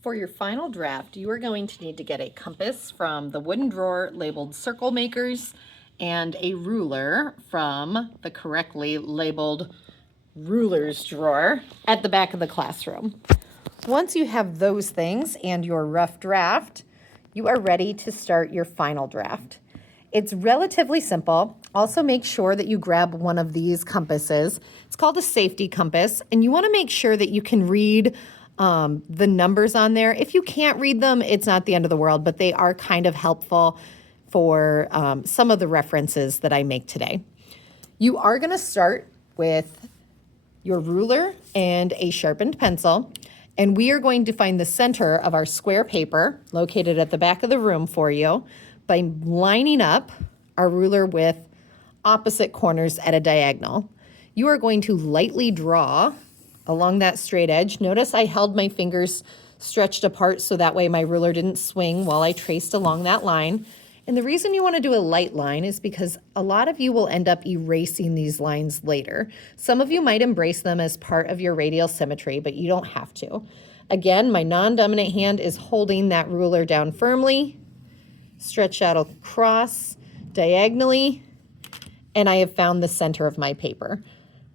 For your final draft, you are going to need to get a compass from the wooden drawer labeled Circle Makers and a ruler from the correctly labeled Rulers drawer at the back of the classroom. Once you have those things and your rough draft, you are ready to start your final draft. It's relatively simple. Also make sure that you grab one of these compasses. It's called a safety compass, and you want to make sure that you can read the numbers on there. If you can't read them, it's not the end of the world, but they are kind of helpful for some of the references that I make today. You are going to start with your ruler and a sharpened pencil, and we are going to find the center of our square paper located at the back of the room for you by lining up our ruler with opposite corners at a diagonal. You are going to lightly draw along that straight edge. Notice I held my fingers stretched apart so that way my ruler didn't swing while I traced along that line. And the reason you want to do a light line is because a lot of you will end up erasing these lines later. Some of you might embrace them as part of your radial symmetry, but you don't have to. Again, my non-dominant hand is holding that ruler down firmly, stretch out across diagonally, and I have found the center of my paper.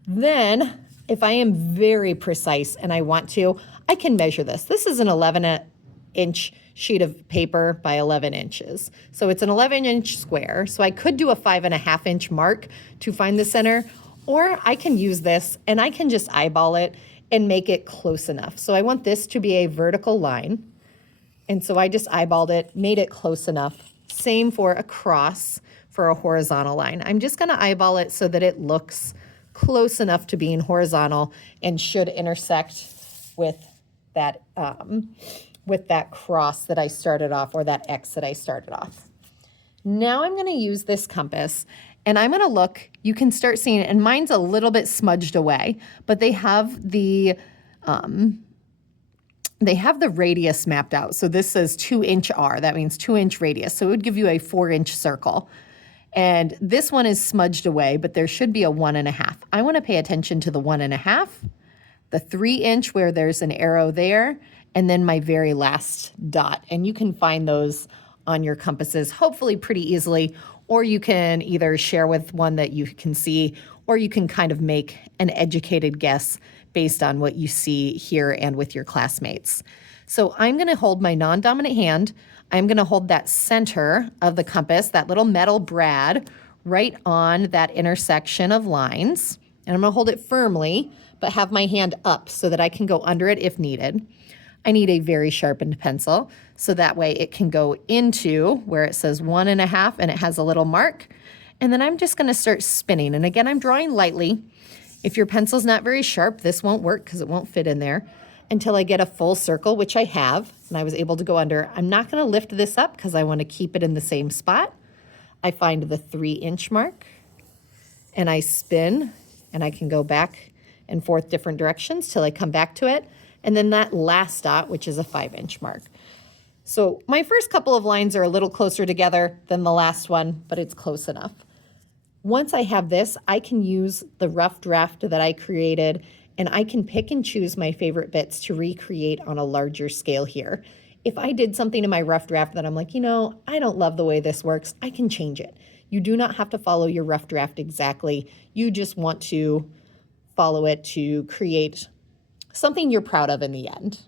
Then, if I am very precise and I want to, I can measure this. This is an 11-inch sheet of paper by 11 inches. So it's an 11-inch square. So I could do a 5.5-inch mark to find the center, or I can use this and I can just eyeball it and make it close enough. So I want this to be a vertical line. And so I just eyeballed it, made it close enough. Same for a cross for a horizontal line. I'm just gonna eyeball it so that it looks close enough to being horizontal and should intersect with that cross that I started off, or that X that I started off. Now I'm going to use this compass and I'm going to look. You can start seeing it, and mine's a little bit smudged away, but they have the radius mapped out. So this says 2-inch R. That means 2-inch radius. So it would give you a 4-inch circle. And this one is smudged away, but there should be a 1.5. I want to pay attention to the 1.5, the 3-inch where there's an arrow there, and then my very last dot. And you can find those on your compasses hopefully pretty easily, or you can either share with one that you can see, or you can kind of make an educated guess based on what you see here and with your classmates. So I'm going to hold my non-dominant hand. I'm going to hold that center of the compass, that little metal brad, right on that intersection of lines. And I'm going to hold it firmly, but have my hand up so that I can go under it if needed. I need a very sharpened pencil, so that way it can go into where it says 1.5 and it has a little mark. And then I'm just going to start spinning. And again, I'm drawing lightly. If your pencil's not very sharp, this won't work because it won't fit in there until I get a full circle, which I have, and I was able to go under. I'm not going to lift this up because I want to keep it in the same spot. I find the 3-inch mark, and I spin, and I can go back and forth different directions till I come back to it. And then that last dot, which is a 5-inch mark. So my first couple of lines are a little closer together than the last one, but it's close enough. Once I have this, I can use the rough draft that I created, and I can pick and choose my favorite bits to recreate on a larger scale here. If I did something in my rough draft that I'm like, I don't love the way this works, I can change it. You do not have to follow your rough draft exactly. You just want to follow it to create something you're proud of in the end.